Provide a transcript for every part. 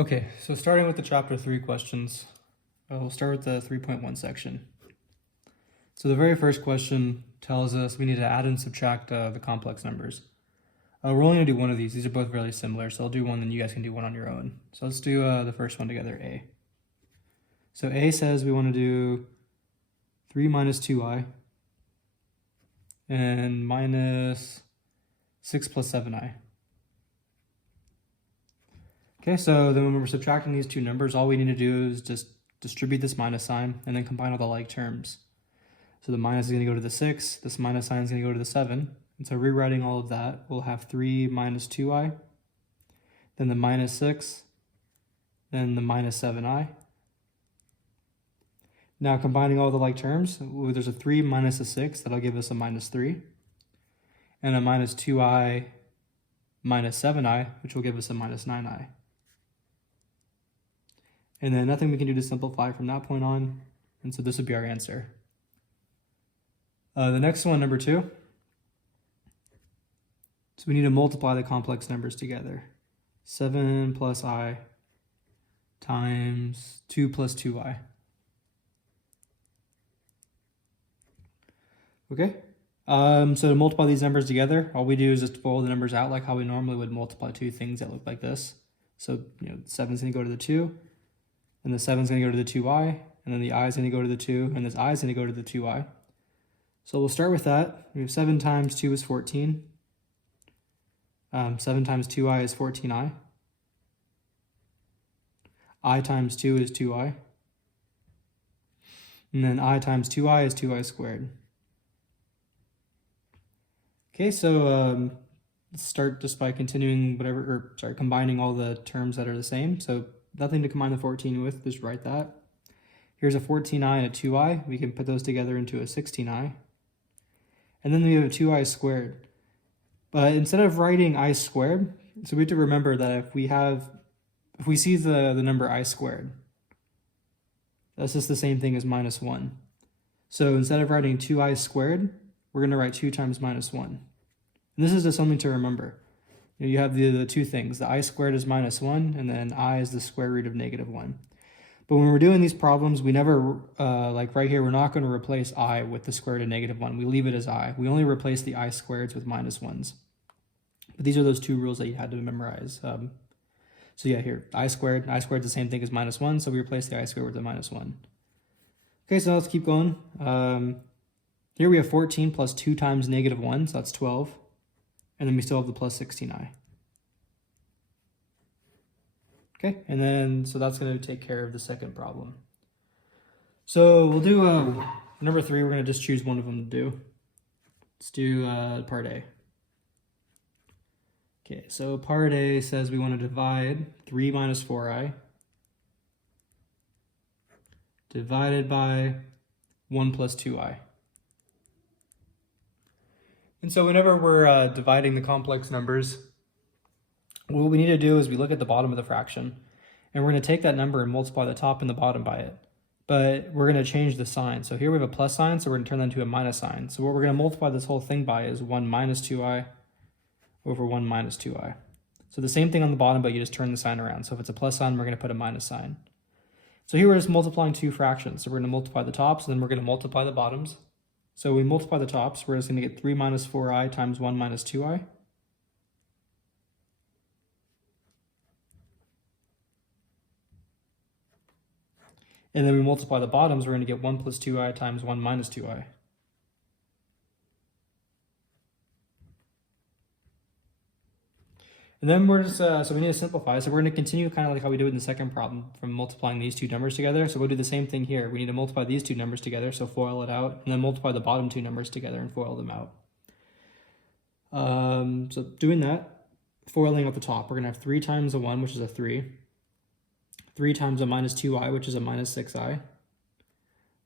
Okay, so starting with the chapter 3 questions, we'll start with the 3.1 section. So the very first question tells us we need to add and subtract the complex numbers. We're only going to do one of these. These are both really similar, so I'll do one, then you guys can do one on your own. So let's do the first one together, A. So A says we want to do 3 minus 2i and minus 6 plus 7i. Okay, so then when we're subtracting these two numbers, all we need to do is just distribute this minus sign and then combine all the like terms. So the minus is going to go to the 6, this minus sign is going to go to the 7. And so rewriting all of that, we'll have 3 minus 2i, then the minus 6, then the minus 7i. Now combining all the like terms, there's a 3 minus a 6, that'll give us a minus 3. And a minus 2i minus 7i, which will give us a minus 9i. And then nothing we can do to simplify from that point on, and so this would be our answer. The next one, number 2. So we need to multiply the complex numbers together. 7 plus I times 2 plus 2i. Okay, so to multiply these numbers together, all we do is just FOIL the numbers out like how we normally would multiply two things that look like this. So, 7 is going to go to the 2, and the 7 is going to go to the 2i, and then the I is going to go to the 2, and this I is going to go to the 2i. So we'll start with that. We have 7 times 2 is 14. 7 times 2i is 14i. I times 2 is 2i. And then I times 2i is 2i squared. Okay, so let's start just by continuing combining all the terms that are the same. So nothing to combine the 14 with, just write that. Here's a 14i and a 2i. We can put those together into a 16i. And then we have a 2i squared. But instead of writing I squared, so we have to remember that if we see the number I squared, that's just the same thing as minus 1. So instead of writing 2i squared, we're going to write 2 times minus 1. And this is just something to remember. You have the two things. The I squared is minus 1, and then I is the square root of negative 1. But when we're doing these problems, we never, like right here, we're not going to replace I with the square root of negative 1. We leave it as I. We only replace the I squareds with minus 1s. But these are those two rules that you had to memorize. So yeah, here, I squared is the same thing as minus 1, so we replace the I squared with the minus 1. Okay, so let's keep going. Here we have 14 plus 2 times negative 1, so that's 12. And then we still have the plus 16i. Okay, and then, so that's going to take care of the second problem. So we'll do number 3, we're going to just choose one of them to do. Let's do part A. Okay, so part A says we want to divide 3 minus 4i divided by 1 plus 2i. And so whenever we're dividing the complex numbers, what we need to do is we look at the bottom of the fraction, and we're going to take that number and multiply the top and the bottom by it. But we're going to change the sign. So here we have a plus sign, so we're going to turn that into a minus sign. So what we're going to multiply this whole thing by is 1 minus 2i over 1 minus 2i. So the same thing on the bottom, but you just turn the sign around. So if it's a plus sign, we're going to put a minus sign. So here we're just multiplying two fractions. So we're going to multiply the tops, and then we're going to multiply the bottoms. So we multiply the tops, we're just going to get 3 minus 4i times 1 minus 2i. And then we multiply the bottoms, we're going to get 1 plus 2i times 1 minus 2i. And then we're just, so we need to simplify. So we're going to continue kind of like how we did in the second problem from multiplying these two numbers together. So we'll do the same thing here. We need to multiply these two numbers together, so FOIL it out, and then multiply the bottom two numbers together and FOIL them out. So doing that, FOILing at the top, we're going to have 3 times a 1, which is a 3. 3 times a minus 2i, which is a minus 6i.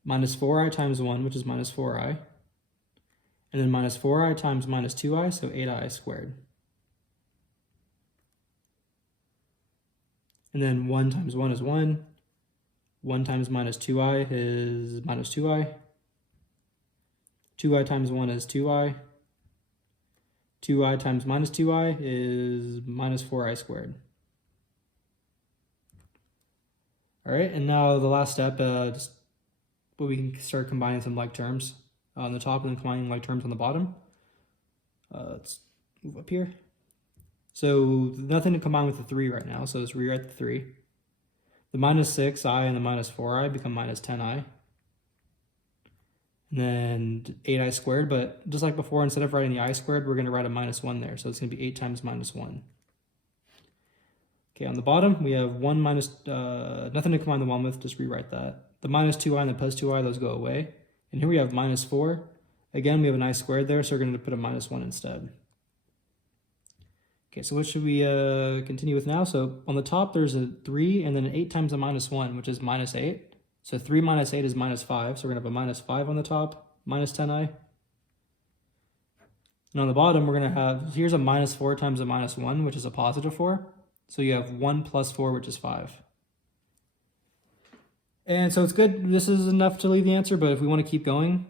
Minus 4i times 1, which is minus 4i. And then minus 4i times minus 2i, so 8i squared. And then 1 times 1 is 1. 1 times minus 2i is minus 2i. 2i times 1 is 2i. 2i times minus 2i is minus 4i squared. All right, and now the last step, just but we can start combining some like terms on the top and then combining like terms on the bottom. Let's move up here. So nothing to combine with the 3 right now, so let's rewrite the 3. The minus 6i and the minus 4i become minus 10i. And then 8i squared, but just like before, instead of writing the I squared, we're going to write a minus 1 there. So it's going to be 8 times minus 1. Okay, on the bottom, we have 1 minus, nothing to combine the 1 with, just rewrite that. The minus 2i and the plus 2i, those go away. And here we have minus 4. Again, we have an I squared there, so we're going to put a minus 1 instead. Okay, so what should we continue with now? So on the top, there's a 3 and then an 8 times a minus 1, which is minus 8. So 3 minus 8 is minus 5, so we're going to have a minus 5 on the top, minus 10i. And on the bottom, we're going to have, here's a minus 4 times a minus 1, which is a positive 4. So you have 1 plus 4, which is 5. And so it's good, this is enough to leave the answer, but if we want to keep going,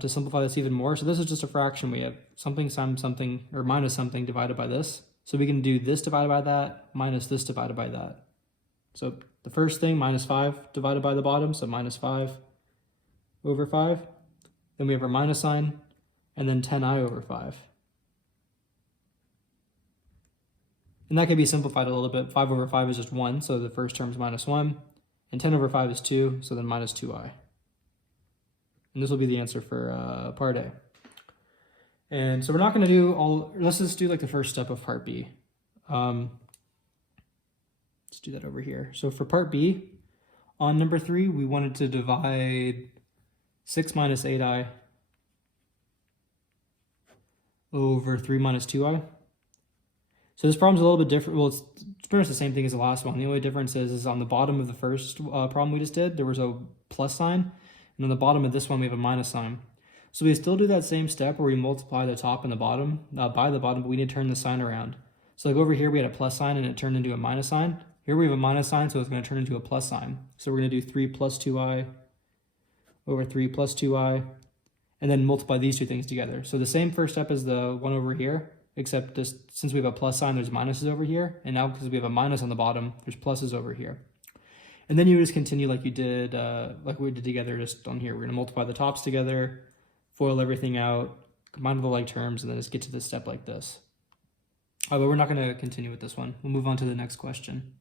to simplify this even more, so this is just a fraction. We have something times something, or minus something divided by this. So we can do this divided by that, minus this divided by that. So the first thing, minus 5 divided by the bottom, so minus 5 over 5. Then we have our minus sign, and then 10i over 5. And that can be simplified a little bit. 5 over 5 is just 1, so the first term is minus 1. And 10 over 5 is 2, so then minus 2i. And this will be the answer for part A. And so we're not going to do all, let's just do like the first step of part B. Let's do that over here. So for part B, on number 3, we wanted to divide 6 minus 8i over 3 minus 2i. So this problem's a little bit different. Well, it's pretty much the same thing as the last one. The only difference is on the bottom of the first problem we just did, there was a plus sign. And on the bottom of this one, we have a minus sign. So we still do that same step where we multiply the top and the bottom by the bottom, but we need to turn the sign around. So like over here, we had a plus sign and it turned into a minus sign. Here we have a minus sign, so it's going to turn into a plus sign. So we're going to do 3 plus 2i over 3 plus 2i, and then multiply these two things together. So the same first step as the one over here, except just since we have a plus sign, there's minuses over here. And now because we have a minus on the bottom, there's pluses over here. And then you just continue like you did, like we did together just on here. We're going to multiply the tops together, FOIL everything out, combine the like terms, and then just get to this step like this. But we're not going to continue with this one. We'll move on to the next question.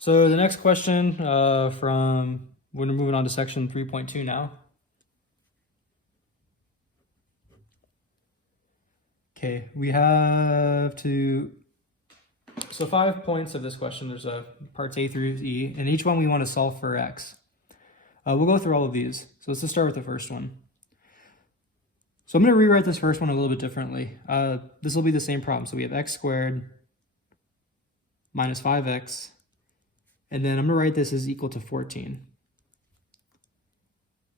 So the next question we're moving on to section 3.2 now. Okay, we have so 5 points of this question. There's parts A through E, and each one we want to solve for x. We'll go through all of these. So let's just start with the first one. So I'm going to rewrite this first one a little bit differently. This will be the same problem. So we have x squared minus 5x, and then I'm going to write this as equal to 14.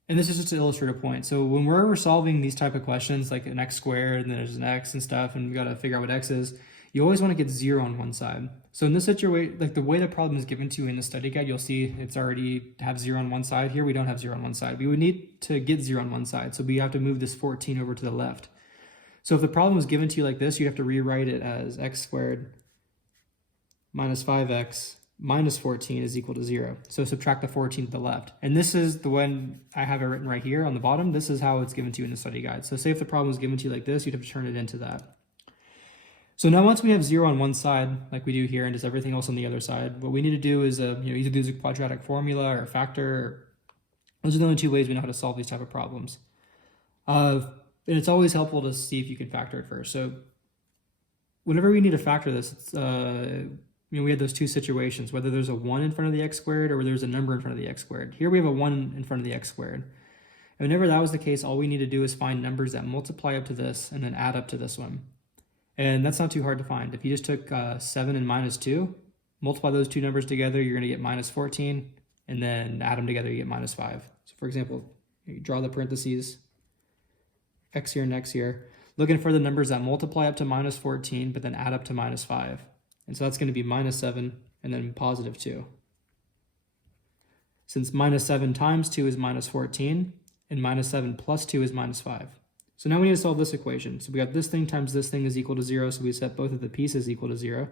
And this is just to illustrate a point. So when we're solving these type of questions, like an x squared, and then there's an x and stuff, and we got to figure out what x is, you always want to get 0 on one side. So in this situation, like the way the problem is given to you in the study guide, you'll see it's already have 0 on one side. Here we don't have 0 on one side. We would need to get 0 on one side. So we have to move this 14 over to the left. So if the problem was given to you like this, you'd have to rewrite it as x squared minus 5x minus 14 is equal to 0. So subtract the 14 to the left. And this is the one I have it written right here on the bottom. This is how it's given to you in the study guide. So say if the problem was given to you like this, you'd have to turn it into that. So now once we have 0 on one side, like we do here, and just everything else on the other side, what we need to do is either use a quadratic formula or a factor. Those are the only two ways we know how to solve these type of problems. And it's always helpful to see if you can factor it first. So whenever we need to factor this, it's, we had those two situations, whether there's a 1 in front of the x squared or there's a number in front of the x squared. Here we have a 1 in front of the x squared. And whenever that was the case, all we need to do is find numbers that multiply up to this and then add up to this one. And that's not too hard to find. If you just took 7 and minus 2, multiply those two numbers together, you're going to get minus 14, and then add them together, you get minus 5. So for example, you draw the parentheses, x here and x here, looking for the numbers that multiply up to minus 14, but then add up to minus 5. And so that's going to be minus 7 and then positive 2. Since minus 7 times 2 is minus 14, and minus 7 plus 2 is minus 5. So now we need to solve this equation. So we got this thing times this thing is equal to 0, so we set both of the pieces equal to 0.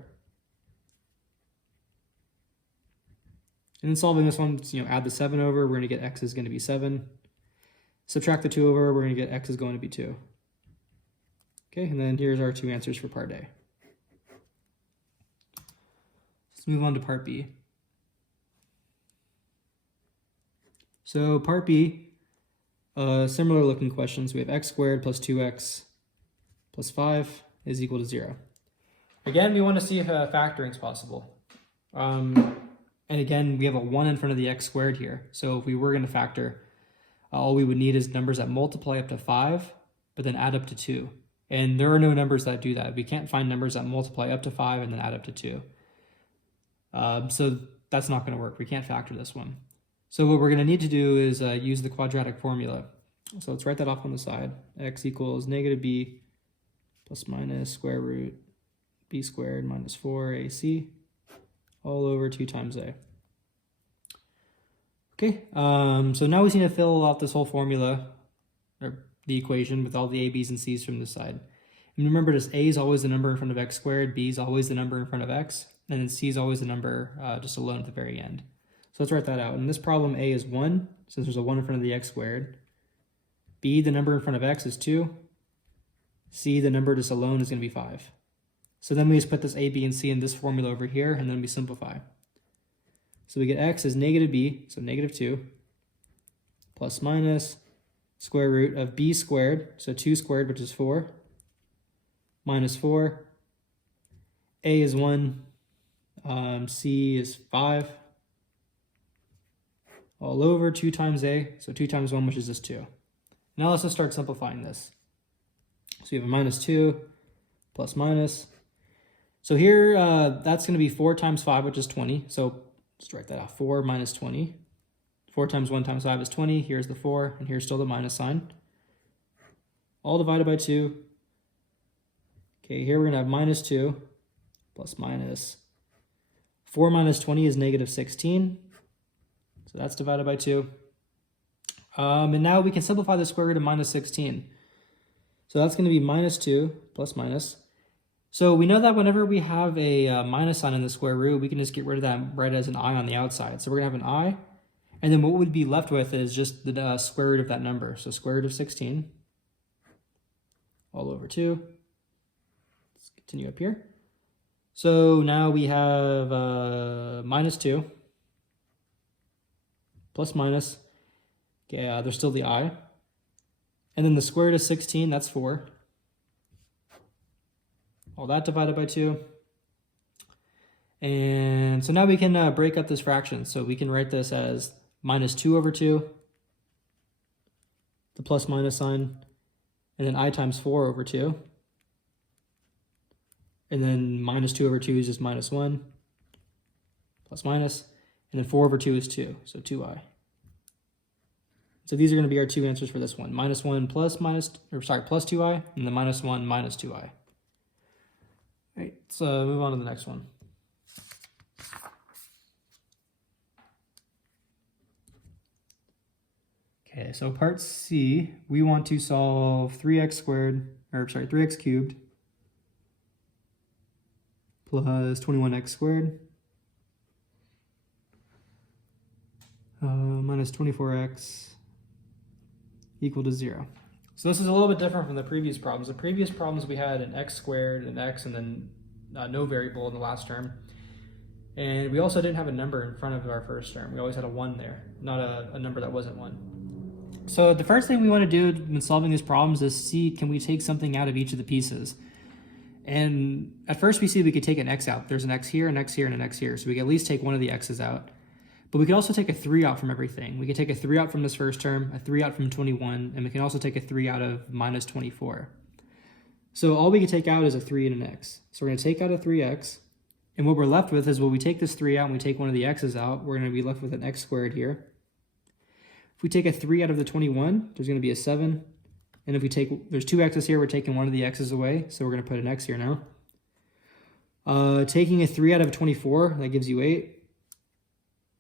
And then solving this one, add the 7 over, we're going to get x is going to be 7. Subtract the 2 over, we're going to get x is going to be 2. Okay, and then here's our 2 answers for part A. Let's move on to part B. So part B, similar looking questions. We have x squared plus 2x plus 5 is equal to 0. Again, we want to see if factoring is possible. And again, we have a 1 in front of the x squared here. So if we were going to factor, all we would need is numbers that multiply up to 5, but then add up to 2. And there are no numbers that do that. We can't find numbers that multiply up to 5 and then add up to 2. So that's not going to work. We can't factor this one. So what we're going to need to do is use the quadratic formula. So let's write that off on the side. X equals negative b plus minus square root b squared minus 4ac all over 2 times a. Okay, so now we just need to fill out this whole formula, or the equation, with all the a, b's, and c's from this side. And remember, this a is always the number in front of x squared, b is always the number in front of x, and then c is always the number just alone at the very end. So let's write that out. In this problem, a is 1, since there's a 1 in front of the x squared. B, the number in front of x, is 2. C, the number just alone, is going to be 5. So then we just put this a, b, and c in this formula over here, and then we simplify. So we get x is negative b, so negative 2, plus minus square root of b squared, so 2 squared, which is 4, minus 4. A is 1, c is 5, all over 2 times a, so 2 times 1, which is just 2. Now let's just start simplifying this. So we have a minus 2 plus minus. So here, that's going to be 4 times 5, which is 20. So let's write that out. 4 minus 20. 4 times 1 times 5 is 20. Here's the 4, and here's still the minus sign. All divided by 2. Okay, here we're going to have minus 2 plus minus. 4 minus 20 is negative 16. So that's divided by 2. And now we can simplify the square root of minus 16. So that's going to be minus 2 plus minus. So we know that whenever we have a minus sign in the square root, we can just get rid of that and write it as an I on the outside. So we're going to have an I. And then what we'd be left with is just the square root of that number. So square root of 16 all over 2. Let's continue up here. So now we have minus 2 plus minus. Okay, there's still the I. And then the square root of 16, that's 4. All that divided by 2. And so now we can break up this fraction. So we can write this as minus 2 over 2, the plus minus sign, and then I times 4 over 2. And then minus 2 over 2 is just minus 1, plus minus, and then 4 over 2 is 2, so 2i. So these are going to be our 2 answers for this one. Minus 1 plus 2i, and then minus 1 minus 2i. All right, let's move on to the next one. Okay, so part C, we want to solve 3x cubed plus 21x squared minus 24x equal to 0. So this is a little bit different from the previous problems. The previous problems we had an x squared, an x, and then no variable in the last term. And we also didn't have a number in front of our first term. We always had a 1 there, not a number that wasn't 1. So the first thing we want to do when solving these problems is see, can we take something out of each of the pieces? And at first we see we could take an x out. There's an x here, an x here, and an x here. So we can at least take one of the x's out. But we could also take a 3 out from everything. We could take a 3 out from this first term, a 3 out from 21, and we can also take a 3 out of minus 24. So all we can take out is a 3 and an x. So we're going to take out a 3x, and what we're left with is when we take this 3 out and we take one of the x's out, we're going to be left with an x squared here. If we take a 3 out of the 21, there's going to be a 7. And if we take, there's 2 x's here, we're taking one of the x's away, so we're going to put an x here now. Taking a 3 out of 24, that gives you 8.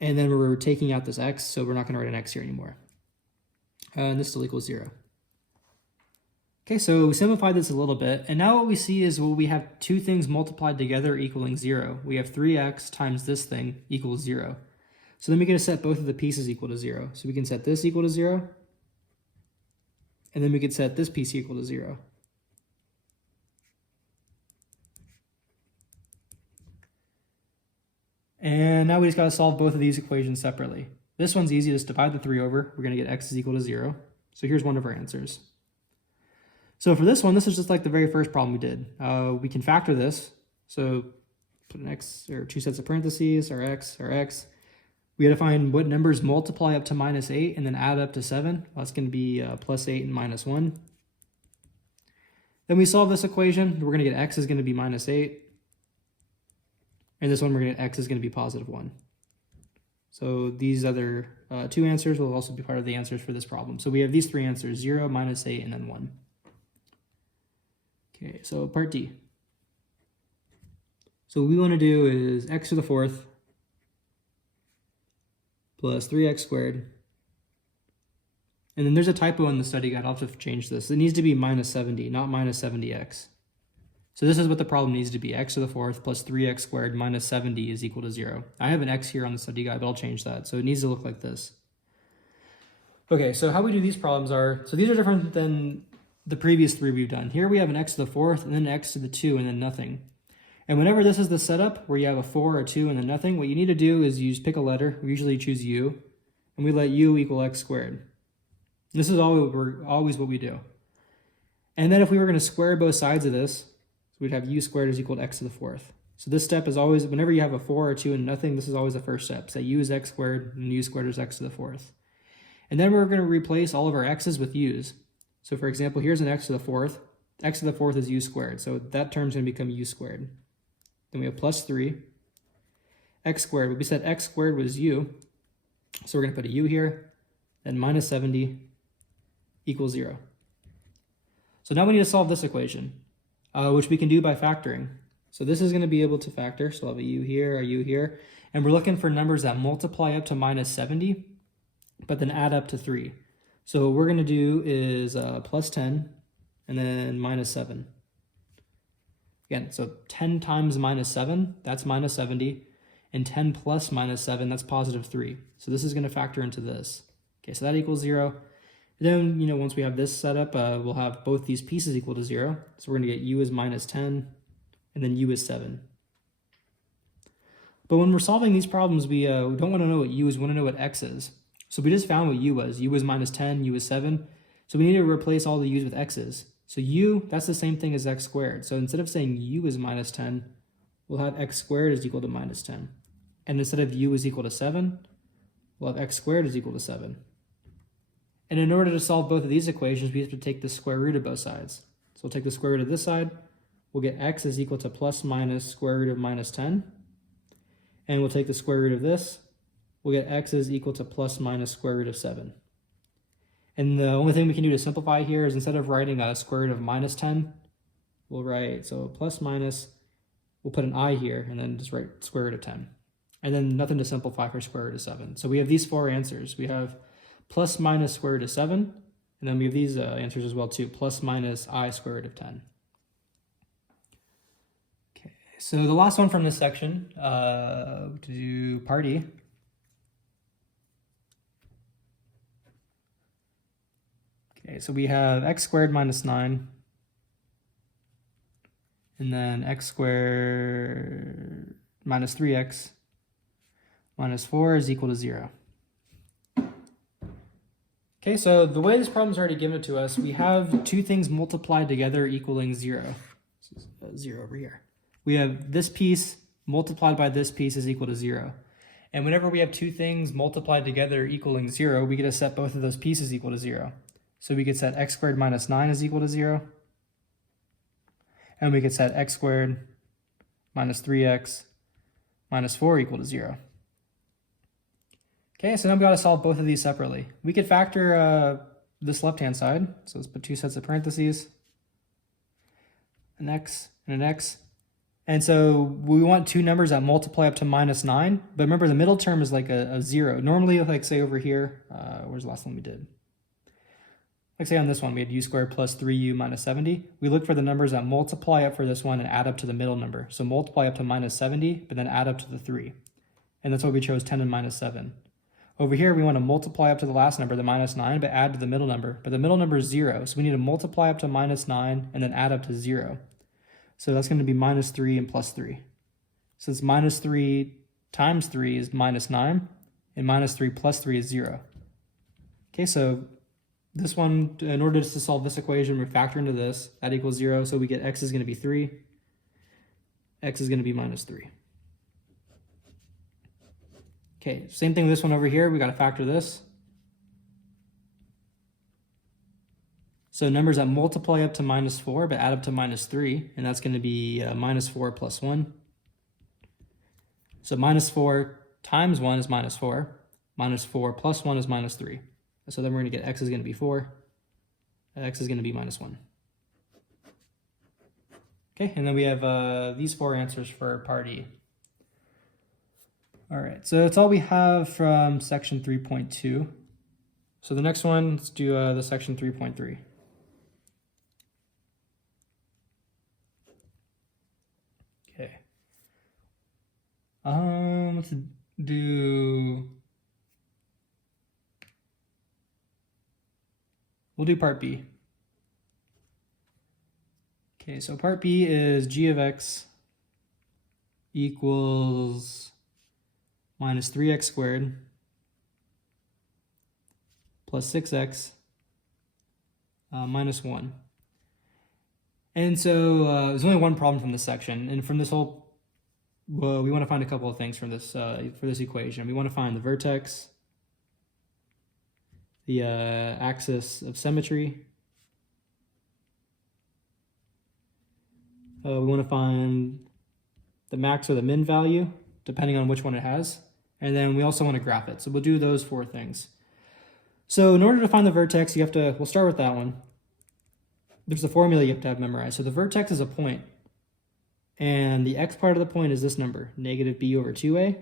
And then we're taking out this x, so we're not going to write an x here anymore. And this still equals 0. Okay, so we simplified this a little bit, and now what we see is, well, we have two things multiplied together equaling 0. We have 3x times this thing equals 0. So then we can set both of the pieces equal to 0. So we can set this equal to 0, and then we could set this piece equal to 0. And now we just got to solve both of these equations separately. This one's easy, just divide the 3 over. We're going to get x is equal to 0. So here's one of our answers. So for this one, this is just like the very first problem we did. We can factor this. So put an x, or two sets of parentheses, our x. We got to find what numbers multiply up to minus 8 and then add up to 7. Well, that's going to be plus 8 and minus 1. Then we solve this equation. We're going to get x is going to be minus 8. And this one, we're going to get x is going to be positive 1. So these other two answers will also be part of the answers for this problem. So we have these three answers, 0, minus 8, and then 1. Okay, so part D. So what we want to do is x to the 4th plus 3x squared. And then there's a typo in the study guide. I'll have to change this. It needs to be minus 70, not minus 70x. So this is what the problem needs to be. X to the 4th plus 3x squared minus 70 is equal to 0. I have an x here on the study guide, but I'll change that. So it needs to look like this. Okay, so how we do these problems are, so these are different than the previous three we've done. Here we have an x to the 4th, and then an x to the 2, and then nothing. And whenever this is the setup where you have a 4, a 2, and then nothing, what you need to do is you pick a letter. We usually choose u, and we let u equal x squared. This is always what we do. And then if we were going to square both sides of this, we'd have u squared is equal to x to the 4th. So this step is always, whenever you have a 4 or 2 and nothing, this is always the first step. So u is x squared and u squared is x to the 4th. And then we're going to replace all of our x's with u's. So for example, here's an x to the 4th. X to the 4th is u squared. So that term's going to become u squared. Then we have plus 3. X squared, we said x squared was u. So we're going to put a u here. Then minus 70 equals 0. So now we need to solve this equation. Which we can do by factoring. So this is going to be able to factor. So I'll have a u here, and we're looking for numbers that multiply up to minus 70, but then add up to 3. So what we're going to do is plus 10, and then minus 7. Again, so 10 times minus 7, that's minus 70, and 10 plus minus 7, that's positive 3. So this is going to factor into this. Okay, so that equals 0. Then, once we have this set up, we'll have both these pieces equal to 0. So we're going to get u is minus 10, and then u is 7. But when we're solving these problems, we don't want to know what u is, we want to know what x is. So we just found what u was. U was minus 10, u is 7. So we need to replace all the u's with x's. So u, that's the same thing as x squared. So instead of saying u is minus 10, we'll have x squared is equal to minus 10. And instead of u is equal to 7, we'll have x squared is equal to 7. And in order to solve both of these equations, we have to take the square root of both sides. So we'll take the square root of this side. We'll get x is equal to plus minus square root of minus 10. And we'll take the square root of this. We'll get x is equal to plus minus square root of 7. And the only thing we can do to simplify here is instead of writing a square root of minus 10, we'll write, so plus minus, we'll put an I here, and then just write square root of 10. And then nothing to simplify for square root of 7. So we have these four answers. We have plus minus square root of 7, and then we have these answers as well too, plus minus I square root of 10. Okay, so the last one from this section, to do part E. Okay, so we have x squared minus 9, and then x squared minus 3x minus 4 is equal to 0. Okay, so the way this problem is already given to us, we have two things multiplied together equaling 0. This is 0 over here. We have this piece multiplied by this piece is equal to 0. And whenever we have two things multiplied together equaling 0, we get to set both of those pieces equal to 0. So we could set x squared minus 9 is equal to 0. And we could set x squared minus 3x minus 4 equal to 0. Okay, so now we've got to solve both of these separately. We could factor this left-hand side. So let's put two sets of parentheses, an x and an x. And so we want two numbers that multiply up to minus 9. But remember, the middle term is like a 0. Normally, like say over here, where's the last one we did? Like say on this one, we had u squared plus 3u minus 70. We look for the numbers that multiply up for this one and add up to the middle number. So multiply up to minus 70, but then add up to the 3. and that's why we chose 10 and minus 7. Over here, we want to multiply up to the last number, the minus 9, but add to the middle number. But the middle number is 0, so we need to multiply up to minus 9 and then add up to 0. So that's going to be minus 3 and plus 3. Since minus 3 times 3 is minus 9, and minus 3 plus 3 is 0. Okay, so this one, in order to solve this equation, we factor into this. That equals 0, so we get x is going to be 3. X is going to be minus 3. Okay, same thing with this one over here. We got to factor this. So numbers that multiply up to minus 4 but add up to minus 3, and that's going to be minus 4 plus 1. So minus 4 times 1 is minus 4. Minus 4 plus 1 is minus 3. So then we're going to get x is going to be 4. X is going to be minus 1. Okay, and then we have these 4 answers for part E. All right, so that's all we have from section 3.2. So the next one, let's do the section 3.3. Okay. Let's do... We'll do part B. Okay, so part B is g of x equals minus 3x squared plus 6x minus 1. And so there's only one problem from this section. And from this whole, well, we want to find a couple of things from this for this equation. We want to find the vertex, the axis of symmetry. We want to find the max or the min value, depending on which one it has. And then we also want to graph it. So we'll do those 4 things. So in order to find the vertex, you have to, we'll start with that one. There's a formula you have to have memorized. So the vertex is a point. And the x part of the point is this number, negative b over 2a.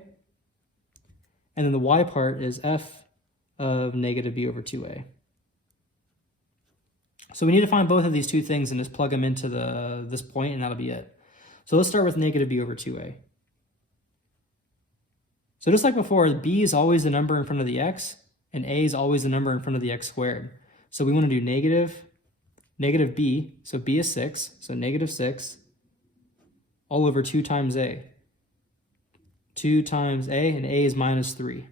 And then the y part is f of negative b over 2a. So we need to find both of these 2 things and just plug them into this point, and that'll be it. So let's start with negative b over 2a. So just like before, b is always the number in front of the x, and a is always the number in front of the x squared. So we want to do negative b, so b is 6, so negative 6, all over 2 times a. 2 times a, and a is minus 3.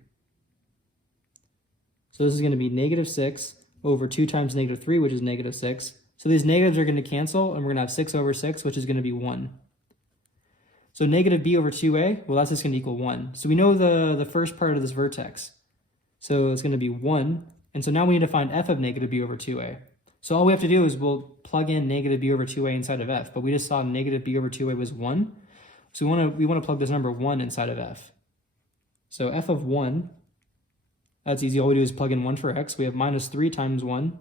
So this is going to be negative 6 over 2 times negative 3, which is negative 6. So these negatives are going to cancel, and we're going to have 6 over 6, which is going to be 1. So negative b over 2a, well, that's just going to equal 1. So we know the first part of this vertex. So it's going to be 1. And so now we need to find f of negative b over 2a. So all we have to do is we'll plug in negative b over 2a inside of f. But we just saw negative b over 2a was 1. So we want to plug this number 1 inside of f. So f of 1, that's easy. All we do is plug in 1 for x. We have minus 3 times 1.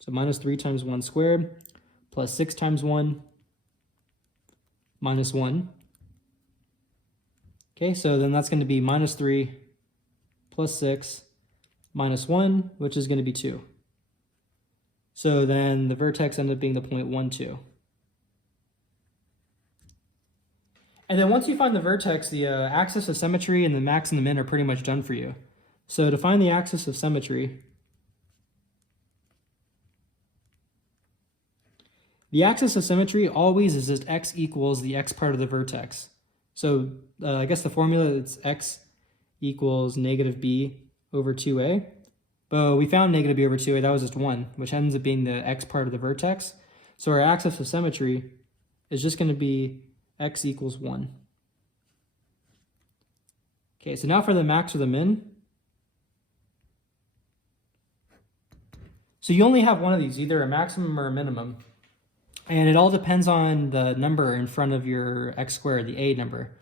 So minus 3 times 1 squared plus 6 times 1 minus 1. Okay, so then that's going to be minus 3 plus 6 minus 1, which is going to be 2. So then the vertex ended up being the point 1, 2. And then once you find the vertex, the axis of symmetry and the max and the min are pretty much done for you. So to find the axis of symmetry, the axis of symmetry always is just x equals the x part of the vertex. So I guess the formula is x equals negative b over 2a. But we found negative b over 2a, that was just 1, which ends up being the x part of the vertex. So our axis of symmetry is just going to be x equals 1. Okay, so now for the max or the min. So you only have one of these, either a maximum or a minimum. And it all depends on the number in front of your x squared, the a number.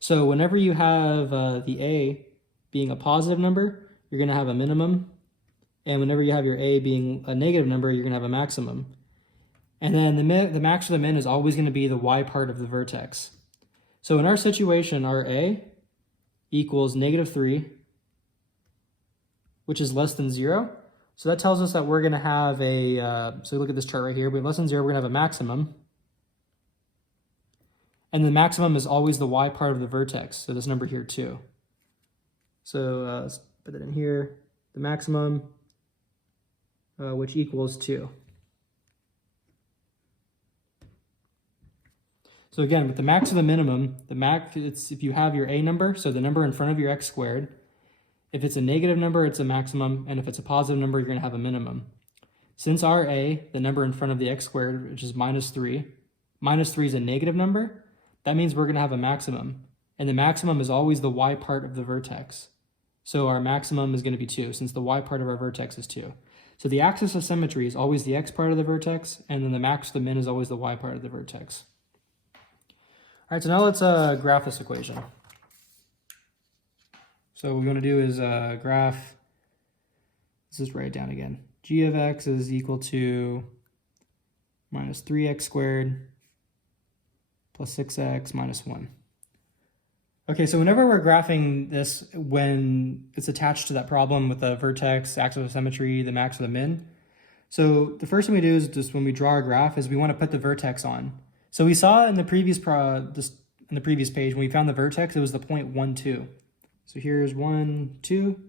So whenever you have the a being a positive number, you're going to have a minimum. And whenever you have your a being a negative number, you're going to have a maximum. And then the max or the min is always going to be the y part of the vertex. So in our situation, our a equals negative 3, which is less than 0. So that tells us that we're going to have so look at this chart right here. We have less than 0, we're going to have a maximum. And the maximum is always the y part of the vertex, so this number here 2. So let's put it in here, the maximum, which equals 2. So again, with the max or the minimum, the max, it's if you have your a number, so the number in front of your x squared. If it's a negative number, it's a maximum, and if it's a positive number, you're going to have a minimum. Since our a, the number in front of the x squared, which is -3 is a negative number, that means we're going to have a maximum. And the maximum is always the y part of the vertex. So our maximum is going to be 2, since the y part of our vertex is 2. So the axis of symmetry is always the x part of the vertex, and then the max, the min is always the y part of the vertex. All right, so now let's graph this equation. So what we want to do is graph, let's just write it down again. G of x is equal to minus 3x squared plus 6x minus 1. Okay, so whenever we're graphing this, when it's attached to that problem with the vertex, axis of symmetry, the max or the min, so the first thing we do is just when we draw our graph is we want to put the vertex on. So we saw in the previous page, when we found the vertex, it was the point 1, 2. So here's 1, 2.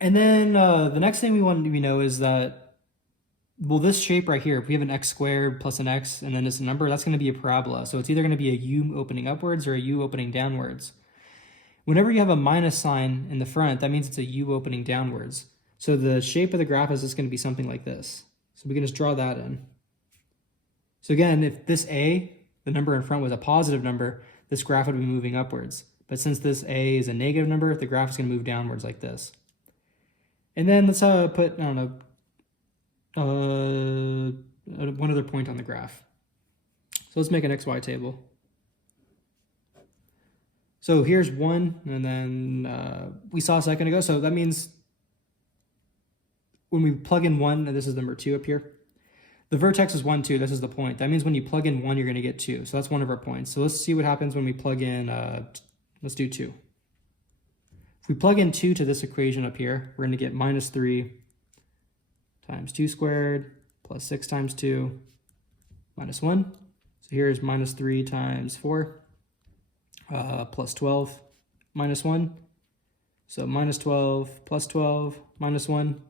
And then the next thing we know is that, well, this shape right here, if we have an x squared plus an x and then it's a number, that's going to be a parabola. So it's either going to be a u opening upwards or a u opening downwards. Whenever you have a minus sign in the front, that means it's a u opening downwards. So the shape of the graph is just going to be something like this. So we can just draw that in. So again, if this a, the number in front, was a positive number, this graph would be moving upwards. But since this a is a negative number, the graph is going to move downwards like this. And then let's put, I don't know, one other point on the graph. So let's make an xy table. So here's 1, and then we saw a second ago. So that means when we plug in 1, and this is number 2 up here, the vertex is 1, 2. This is the point. That means when you plug in 1, you're going to get 2. So that's one of our points. So let's see what happens when we plug in, let's do 2. If we plug in 2 to this equation up here, we're going to get minus 3 times 2 squared plus 6 times 2 minus 1. So here's minus 3 times 4 plus 12 minus 1. So minus 12 plus 12 minus 1.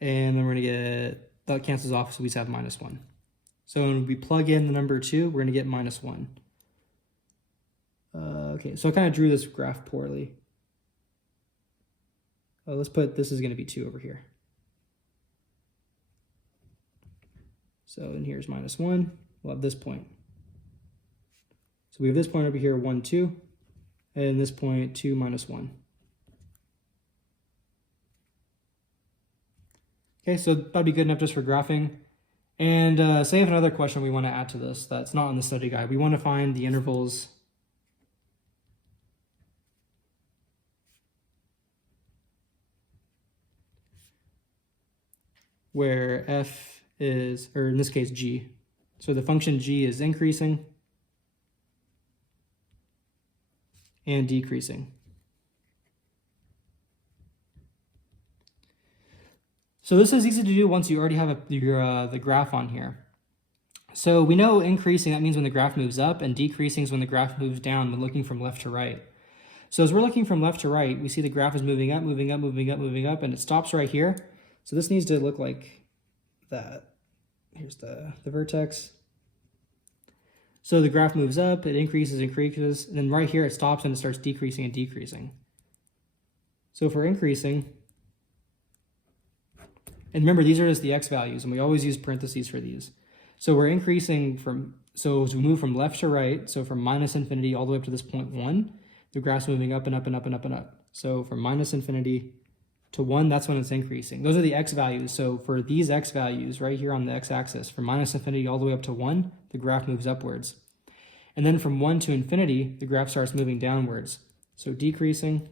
And then we're going to get, that cancels off, so we just have minus 1. So when we plug in the number 2, we're going to get minus 1. Okay, so I kind of drew this graph poorly. Let's put, this is going to be 2 over here. So and here's minus 1. We'll have this point. So we have this point over here, 1, 2. And this point, 2 minus 1. Okay, so that'd be good enough just for graphing. And say I have another question we want to add to this that's not on the study guide. We want to find the intervals where f is, or in this case, g. So the function g is increasing and decreasing. So this is easy to do once you already have the graph on here. So we know increasing, that means when the graph moves up, and decreasing is when the graph moves down when looking from left to right. So as we're looking from left to right, we see the graph is moving up, moving up, moving up, moving up, and it stops right here. So this needs to look like that. Here's the vertex. So the graph moves up, it increases, increases, and then right here it stops and it starts decreasing and decreasing. So if we're increasing, and remember, these are just the x values, and we always use parentheses for these. So we're increasing from, so as we move from left to right, so from minus infinity all the way up to this point 1, the graph's moving up and up and up and up and up. So from minus infinity to 1, that's when it's increasing. Those are the x values. So for these x values right here on the x-axis, from minus infinity all the way up to 1, the graph moves upwards. And then from 1 to infinity, the graph starts moving downwards. So decreasing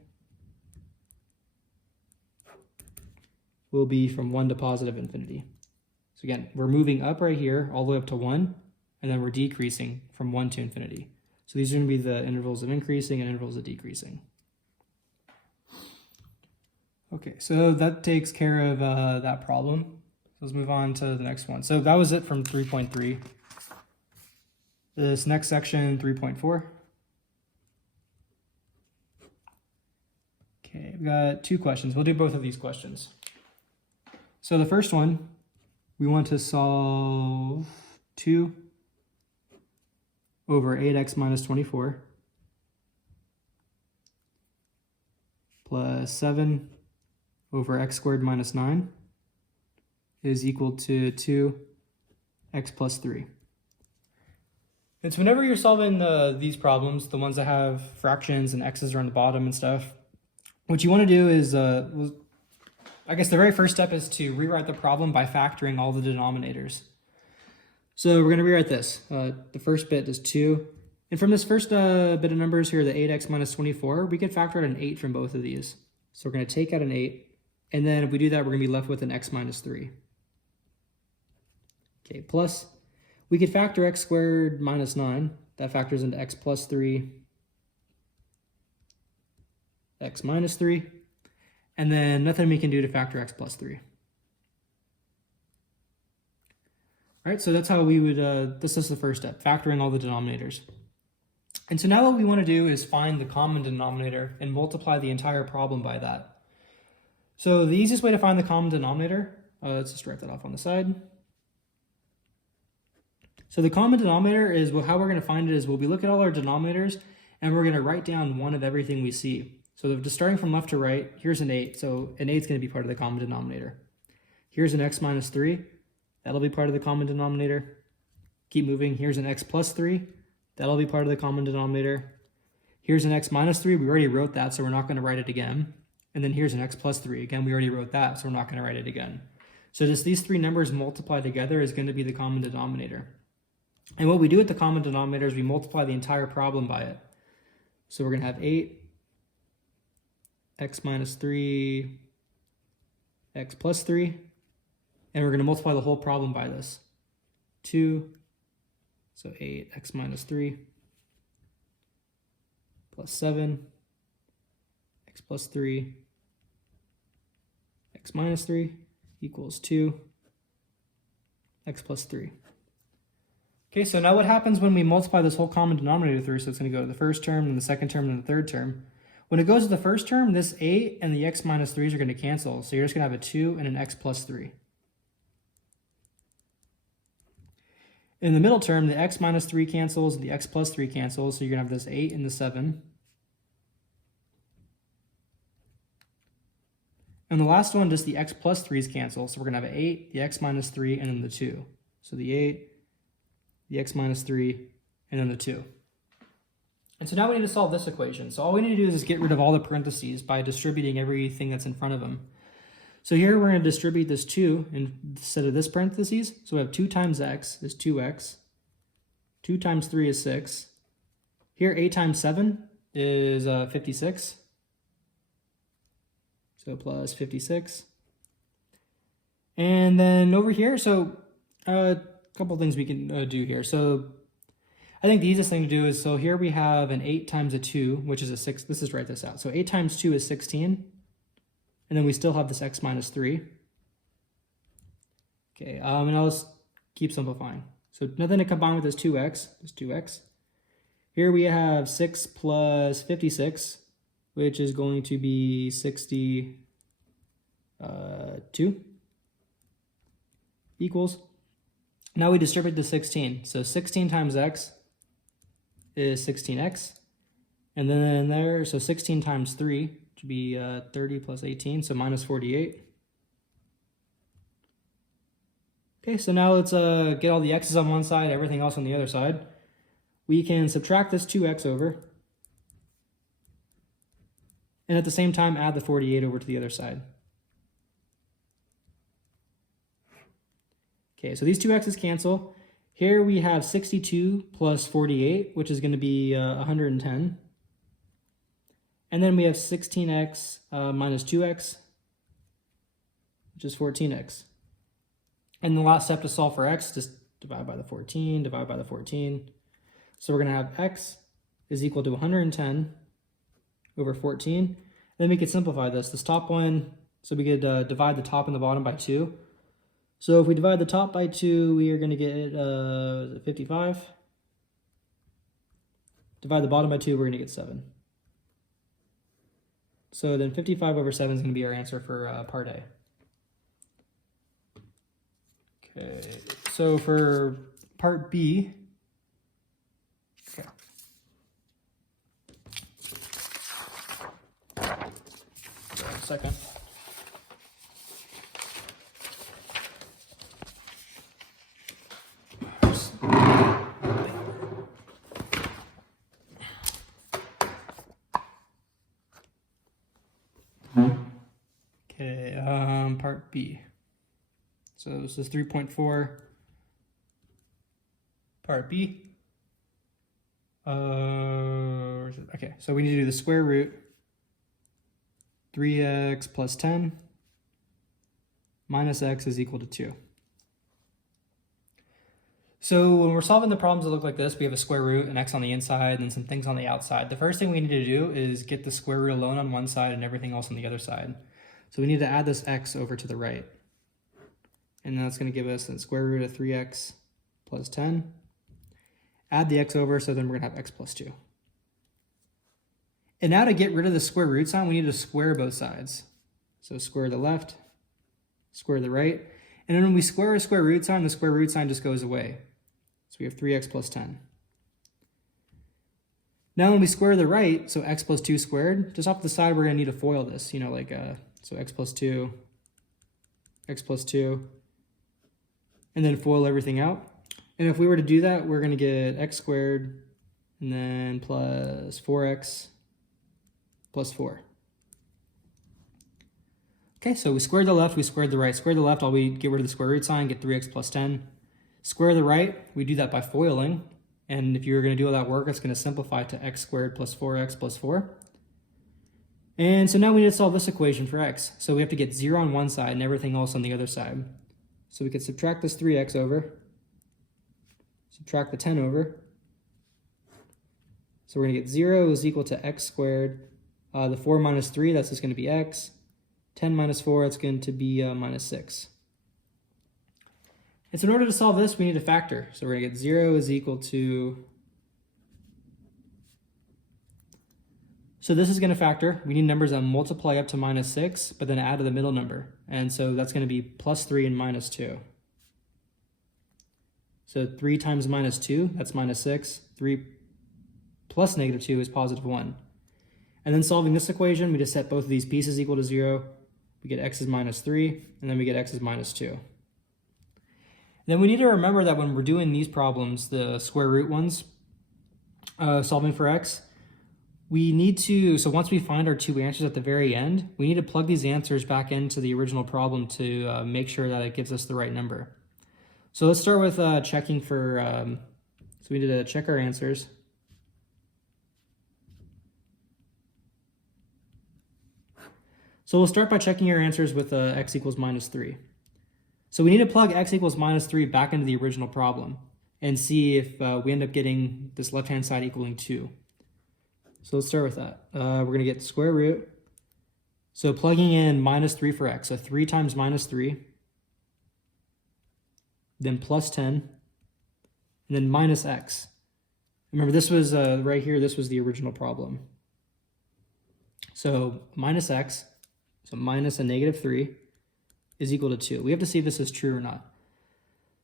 will be from 1 to positive infinity. So again, we're moving up right here all the way up to 1, and then we're decreasing from 1 to infinity. So these are going to be the intervals of increasing and intervals of decreasing. Okay, so that takes care of that problem. Let's move on to the next one. So that was it from 3.3. This next section, 3.4. Okay, we've got two questions. We'll do both of these questions. So the first one, we want to solve 2 over 8x minus 24 plus 7 over x squared minus 9 is equal to 2x plus 3. And so whenever you're solving these problems, the ones that have fractions and x's are on the bottom and stuff, what you want to do is, I guess the very first step is to rewrite the problem by factoring all the denominators. So we're going to rewrite this. The first bit is 2. And from this first bit of numbers here, the 8x minus 24, we can factor out an 8 from both of these. So we're going to take out an 8. And then if we do that, we're going to be left with an x minus 3. Okay, plus, we could factor x squared minus 9. That factors into x plus 3, x minus 3. And then nothing we can do to factor x plus 3. All right, so that's how we would, this is the first step, factoring all the denominators. And so now what we want to do is find the common denominator and multiply the entire problem by that. So the easiest way to find the common denominator, let's just write that off on the side. So the common denominator is, well, how we're going to find it is we'll be looking at all our denominators and we're going to write down one of everything we see. So just starting from left to right, here's an 8. So an 8 is going to be part of the common denominator. Here's an x minus 3. That'll be part of the common denominator. Keep moving. Here's an x plus 3. That'll be part of the common denominator. Here's an x minus 3. We already wrote that, so we're not going to write it again. And then here's an x plus 3. Again, we already wrote that, so we're not going to write it again. So just these three numbers multiplied together is going to be the common denominator. And what we do with the common denominator is we multiply the entire problem by it. So we're going to have 8, x minus 3, x plus 3. And we're going to multiply the whole problem by this. 2, so 8, x minus 3, plus 7, x plus 3, x minus 3 equals 2, x plus 3. Okay, so now what happens when we multiply this whole common denominator through? So it's going to go to the first term, then the second term, then the third term. When it goes to the first term, this 8 and the x minus 3s are going to cancel. So you're just going to have a 2 and an x plus 3. In the middle term, the x minus 3 cancels, the x plus 3 cancels, so you're going to have this 8 and the 7. And the last one, just the x plus 3's cancel, so we're going to have an 8, the x minus 3, and then the 2. So the 8, the x minus 3, and then the 2. And so now we need to solve this equation. So all we need to do is just get rid of all the parentheses by distributing everything that's in front of them. So here we're going to distribute this 2 instead of this parentheses. So we have 2 times x is 2x. 2 times 3 is 6. Here 8 times 7 is 56. So plus 56. And then over here, so a couple things we can do here. So I think the easiest thing to do is, so here we have an 8 times a 2, which is a 6. Let's just write this out. So 8 times 2 is 16. And then we still have this x minus 3. Okay, and I'll just keep simplifying. So nothing to combine with this 2x, just 2x. Here we have 6 plus 56, which is going to be 62 equals. Now we distribute the 16. So 16 times x is 16x. And then there, so 16 times 3 should be 30 plus 18, so minus 48. Okay, so now let's get all the x's on one side, everything else on the other side. We can subtract this 2x over. And at the same time, add the 48 over to the other side. Okay, so these two x's cancel. Here we have 62 plus 48, which is going to be 110. And then we have 16x minus 2x, which is 14x. And the last step to solve for x, just divide by the 14, divide by the 14. So we're going to have x is equal to 110 over 14. Then we could simplify this. This top one, so we could divide the top and the bottom by 2. So if we divide the top by 2, we are going to get 55. Divide the bottom by 2, we're going to get 7. So then 55 over 7 is going to be our answer for part A. Okay, so for part B, okay. Wait a second. Okay, part B. So this is 3.4, part B. Okay, so we need to do the square root 3x plus 10 minus x is equal to 2. So when we're solving the problems that look like this, we have a square root, an x on the inside, and some things on the outside. The first thing we need to do is get the square root alone on one side and everything else on the other side. So we need to add this x over to the right. And that's going to give us the square root of 3x plus 10. Add the x over, so then we're going to have x plus 2. And now to get rid of the square root sign, we need to square both sides. So square the left, square the right. And then when we square a square root sign, the square root sign just goes away. So we have 3x plus 10. Now when we square the right, so x plus 2 squared, just off the side we're going to need to FOIL this, you know, like, so x plus 2, and then FOIL everything out. And if we were to do that, we're going to get x squared and then plus 4x plus 4. Okay, so we squared the left, we squared the right. Square the left, all we get rid of the square root sign, get 3x plus 10. Square the right, we do that by FOILing. And if you were going to do all that work, it's going to simplify to x squared plus 4x plus 4. And so now we need to solve this equation for x. So we have to get 0 on one side and everything else on the other side. So we could subtract this 3x over, subtract the 10 over. So we're going to get 0 is equal to x squared. The 4 minus 3, that's just going to be x. 10 minus 4, it's going to be minus 6. And so in order to solve this, we need a factor. So we're going to get 0 is equal to... So this is going to factor. We need numbers that multiply up to minus 6, but then add to the middle number. And so that's going to be plus 3 and minus 2. So 3 times minus 2, that's minus 6. 3 plus negative 2 is positive 1. And then solving this equation, we just set both of these pieces equal to 0. We get x is minus 3, and then we get x is minus 2. Then we need to remember that when we're doing these problems, the square root ones, solving for x, we need to, so once we find our two answers at the very end, we need to plug these answers back into the original problem to make sure that it gives us the right number. So let's start with checking for, so we need to check our answers. So we'll start by checking our answers with x equals minus 3. So we need to plug x equals minus 3 back into the original problem and see if we end up getting this left-hand side equaling 2. So let's start with that. We're going to get the square root. So plugging in minus 3 for x, so 3 times minus 3, then plus 10, and then minus x. Remember, this was right here, this was the original problem. So minus x, so minus a negative 3, is equal to 2. We have to see if this is true or not.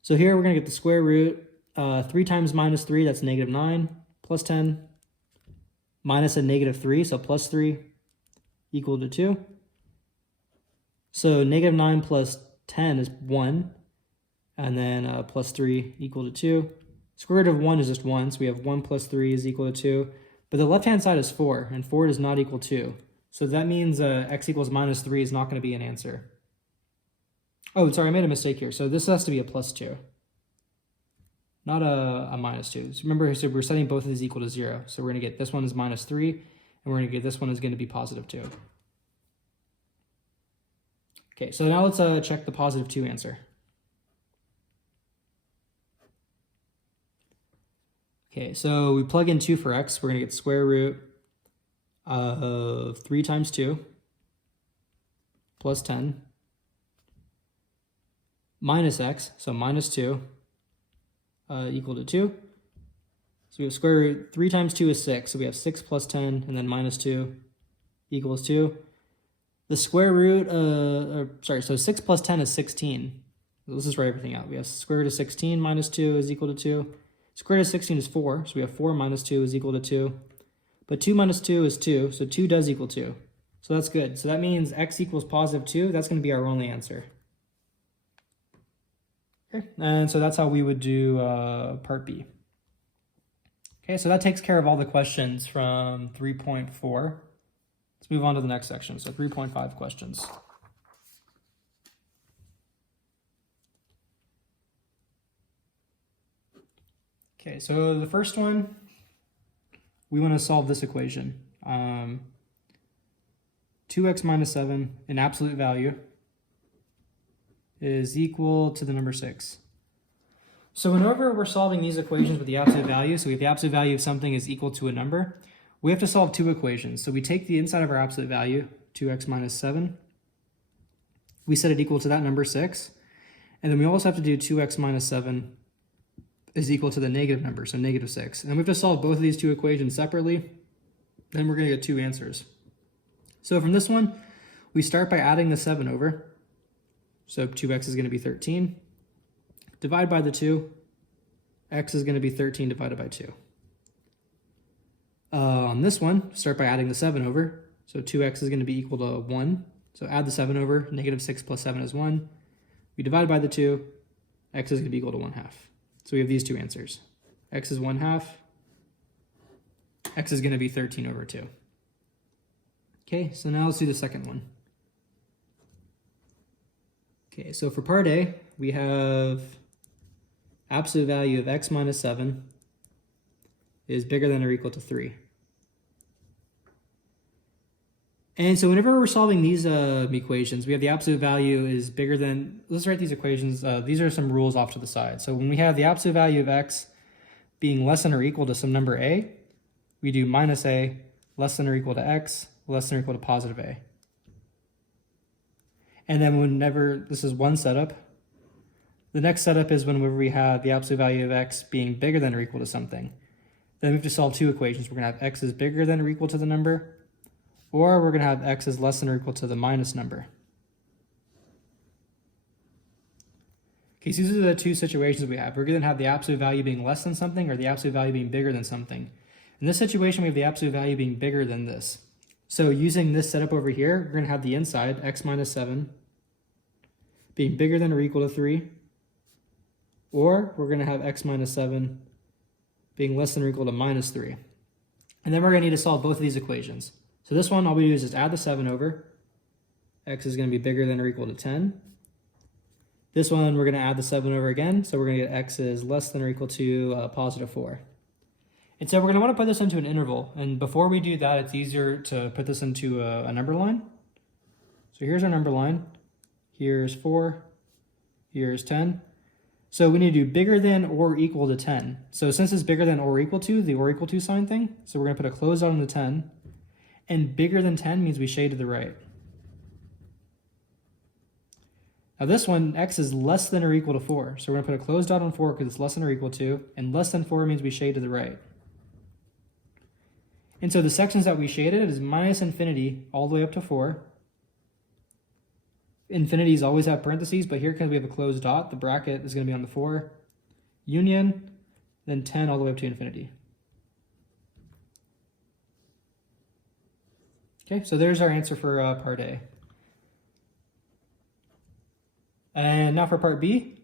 So here we're going to get the square root. 3 times minus 3, that's negative 9, plus 10, minus a negative 3, so plus 3, equal to 2. So negative 9 plus 10 is 1, and then plus 3 equal to 2. Square root of 1 is just 1, so we have 1 plus 3 is equal to 2. But the left-hand side is 4, and 4 does not equal 2. So that means x equals minus 3 is not going to be an answer. Oh, sorry, I made a mistake here. So this has to be a plus 2, not a minus 2. So remember, so we're setting both of these equal to 0. So we're going to get this one is minus 3, and we're going to get this one is going to be positive 2. Okay, so now let's check the positive 2 answer. Okay, so we plug in 2 for x. We're going to get square root of 3 times 2 plus 10 minus x, so minus 2 equal to 2. So we have square root, 3 times 2 is 6. So we have 6 plus 10, and then minus 2 equals 2. The square root, so 6 plus 10 is 16. Let's just write everything out. We have square root of 16 minus 2 is equal to 2. Square root of 16 is 4, so we have 4 minus 2 is equal to 2. But 2 minus 2 is 2, so 2 does equal 2. So that's good. So that means x equals positive 2. That's going to be our only answer. Okay, and so that's how we would do part B. Okay, so that takes care of all the questions from 3.4. Let's move on to the next section. So 3.5 questions. Okay, so the first one, we want to solve this equation. 2x minus 7 in absolute value is equal to the number 6. So whenever we're solving these equations with the absolute value, so if the absolute value of something is equal to a number, we have to solve two equations. So we take the inside of our absolute value, 2x minus 7, we set it equal to that number 6, and then we also have to do 2x minus 7 is equal to the negative number, so negative 6. And we have to solve both of these two equations separately, then we're going to get two answers. So from this one, we start by adding the 7 over. So 2x is going to be 13. Divide by the 2. X is going to be 13 divided by 2. On this one, start by adding the 7 over. So 2x is going to be equal to 1. So add the 7 over. Negative 6 plus 7 is 1. We divide by the 2. X is going to be equal to 1/2. So we have these two answers. X is 1/2. X is going to be 13 over 2. Okay, so now let's do the second one. Okay, so for part A, we have absolute value of x minus 7 is bigger than or equal to 3. And so whenever we're solving these equations, we have the absolute value is bigger than, let's write these equations, these are some rules off to the side. So when we have the absolute value of x being less than or equal to some number a, we do minus a less than or equal to x less than or equal to positive a. And then whenever, this is one setup, the next setup is whenever we have the absolute value of x being bigger than or equal to something. Then we have to solve two equations. We're going to have x is bigger than or equal to the number, or we're going to have x is less than or equal to the minus number. Okay, so these are the two situations we have. We're going to have the absolute value being less than something or the absolute value being bigger than something. In this situation, we have the absolute value being bigger than this. So using this setup over here, we're going to have the inside, x minus 7, being bigger than or equal to 3, or we're going to have x minus 7 being less than or equal to minus 3. And then we're going to need to solve both of these equations. So this one, all we do is just add the 7 over. X is going to be bigger than or equal to 10. This one, we're going to add the 7 over again, so we're going to get x is less than or equal to positive 4. And so we're going to want to put this into an interval. And before we do that, it's easier to put this into a number line. So here's our number line. Here's 4. Here's 10. So we need to do bigger than or equal to 10. So since it's bigger than or equal to, the or equal to sign thing, so we're going to put a closed dot on the 10. And bigger than 10 means we shade to the right. Now this one, x is less than or equal to 4. So we're going to put a closed dot on 4 because it's less than or equal to, and less than 4 means we shade to the right. And so the sections that we shaded is minus infinity all the way up to 4. Infinities always have parentheses, but here because we have a closed dot, the bracket is going to be on the 4. Union, then 10 all the way up to infinity. Okay, so there's our answer for part A. And now for part B,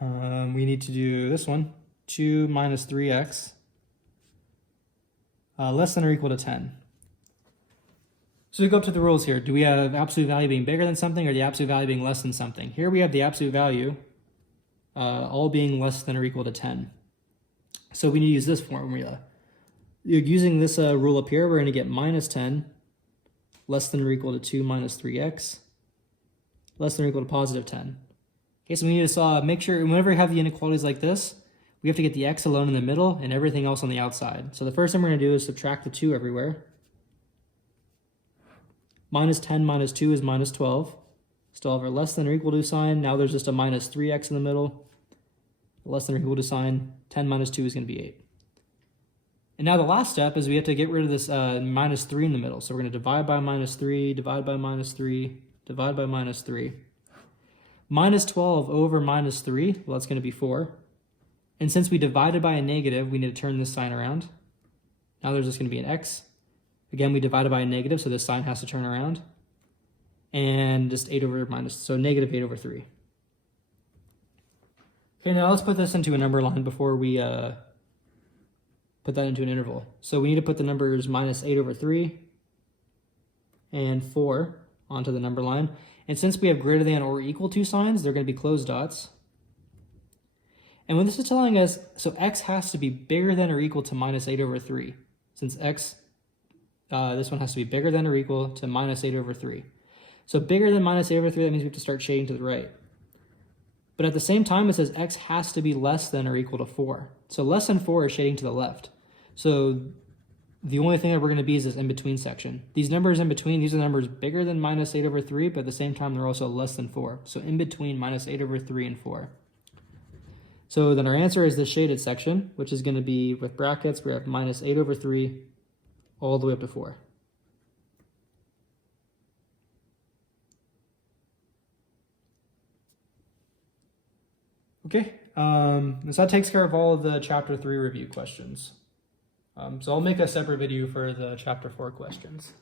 we need to do this one, 2 minus 3x less than or equal to 10. So we go up to the rules here. Do we have absolute value being bigger than something or the absolute value being less than something? Here we have the absolute value all being less than or equal to 10. So we need to use this formula. Using this rule up here, we're going to get minus 10 less than or equal to 2 minus 3x less than or equal to positive 10. Okay, so we need to make sure whenever we have the inequalities like this, we have to get the x alone in the middle and everything else on the outside. So the first thing we're going to do is subtract the 2 everywhere. Minus 10 minus 2 is minus 12. Still have our less than or equal to sign. Now there's just a minus 3x in the middle. Less than or equal to sign. 10 minus 2 is going to be 8. And now the last step is we have to get rid of this minus 3 in the middle. So we're going to divide by minus 3, divide by minus 3, divide by minus 3. Minus 12 over minus 3, well, that's going to be 4. And since we divided by a negative, we need to turn this sign around. Now there's just going to be an x. Again, we divided by a negative, so this sign has to turn around. And just 8 over minus, so negative 8 over 3. Okay, now let's put this into a number line before we put that into an interval. So we need to put the numbers minus 8 over 3 and 4 onto the number line. And since we have greater than or equal to signs, they're going to be closed dots. And when this is telling us, so x has to be bigger than or equal to minus 8 over 3. Since x, this one has to be bigger than or equal to minus 8 over 3. So bigger than minus 8 over 3, that means we have to start shading to the right. But at the same time, it says x has to be less than or equal to 4. So less than 4 is shading to the left. So the only thing that we're going to be is this in-between section. These numbers in between, these are numbers bigger than minus 8 over 3, but at the same time, they're also less than 4. So in between minus 8 over 3 and 4. So then our answer is this shaded section, which is going to be with brackets, we have minus 8 over 3 all the way up to 4. Okay, so that takes care of all of the chapter 3 review questions. So I'll make a separate video for the chapter 4 questions.